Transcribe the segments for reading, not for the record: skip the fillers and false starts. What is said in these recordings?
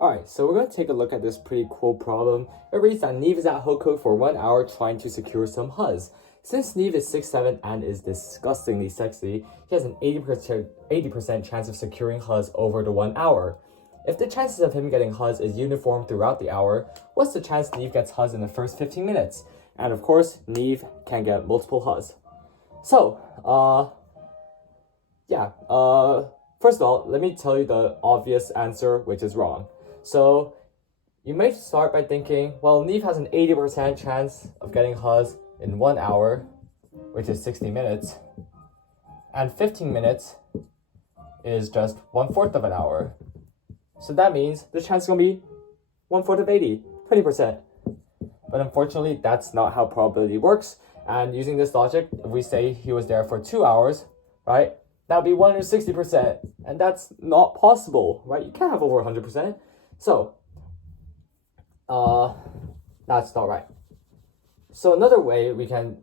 Alright, so we're going to take a look at this pretty cool problem. It reads that Neve is at HOCO for 1 hour trying to secure some huzz. Since Neve is 6'7" and is disgustingly sexy, he has an 80% chance of securing huzz over the 1 hour. If the chances of him getting huzz is uniform throughout the hour, what's the chance Neve gets huzz in the first 15 minutes? And of course, Neve can get multiple huzz. So, first of all, let me tell you the obvious answer, which is wrong. So, you may start by thinking, well, Neve has an 80% chance of getting huzz in 1 hour, which is 60 minutes, and 15 minutes is just 1/4 of an hour. So that means the chance is going to be 1/4 of 80, 20%. But unfortunately, that's not how probability works. And using this logic, if we say he was there for 2 hours, right, that would be 160%. And that's not possible, right? You can't have over 100%. So, that's not right. So another way we can,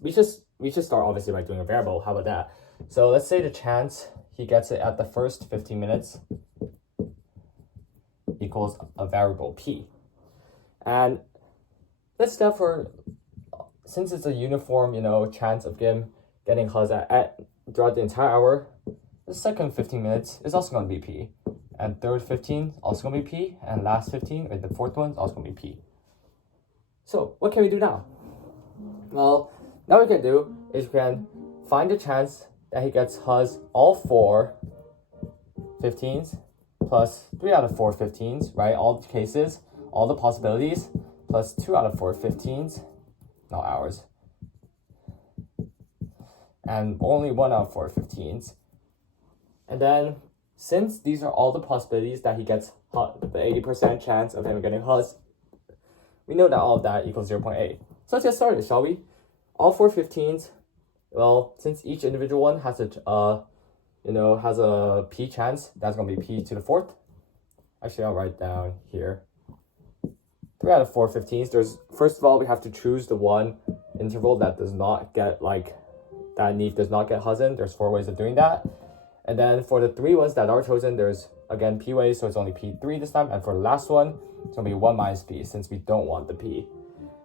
we should start obviously by doing a variable. How about that? So let's say the chance he gets it at the first 15 minutes equals a variable p. And let's therefore, since it's a uniform, chance of him getting huzz at throughout the entire hour, the second 15 minutes is also going to be p. And third 15 also going to be p. And last 15, or the fourth one, is also going to be p. So what can we do now? Well, now what we can do is we can find the chance that he gets huzz all 4 15s plus 3 out of 4 15s, right? All the cases, all the possibilities, plus 2 out of 4 15s, not hours, and only 1 out of 4 15s. And then, since these are all the possibilities that he gets the 80% chance of him getting huzz, we know that all of that equals 0.8. So let's get started, shall we? All 4 15s, well, since each individual one has a p chance, that's going to be p to the 4th. Actually, I'll write down here. 3 out of 4 15s. First of all, we have to choose the one interval that does not get, that Neve does not get huzz in. There's 4 ways of doing that. And then for the 3 ones that are chosen, there's, again, p ways, so it's only p3 this time. And for the last one, it's going to be 1 minus p, since we don't want the p.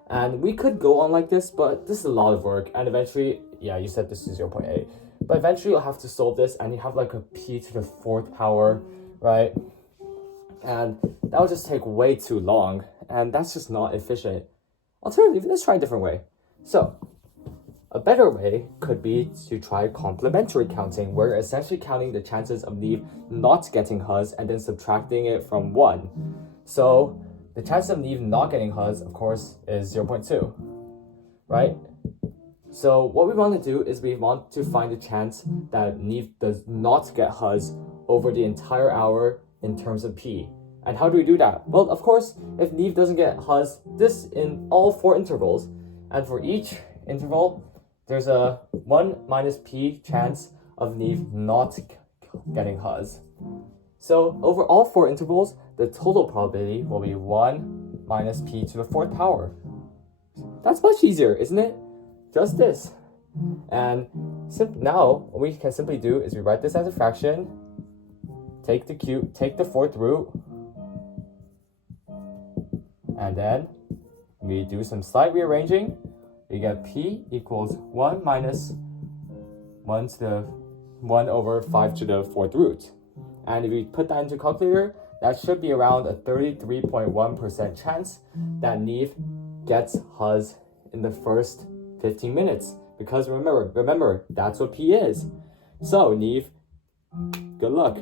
And we could go on like this, but this is a lot of work. And eventually, yeah, you said this is 0.8. But eventually, you'll have to solve this, and you have a p to the 4th power, right? And that will just take way too long, and that's just not efficient. Alternatively, let's try a different way. So, a better way could be to try complementary counting, where you're essentially counting the chances of Neve not getting huzz and then subtracting it from 1. So the chance of Neve not getting huzz, of course, is 0.2, right? So what we want to do is we want to find the chance that Neve does not get huzz over the entire hour in terms of p. And how do we do that? Well, of course, if Neve doesn't get huzz, this in all 4 intervals, and for each interval, there's a 1 minus p chance of Neve not getting huzz. So over all 4 intervals, the total probability will be 1 minus p to the 4th power. That's much easier, isn't it? Just this. And now, what we can simply do is we write this as a fraction, take the 4th root, and then we do some slight rearranging. We get p equals 1 minus 1 to the 1 over 5 to the 4th root. And if we put that into a calculator, that should be around a 33.1% chance that Neve gets huzz in the first 15 minutes. Because remember, that's what p is. So, Neve, good luck.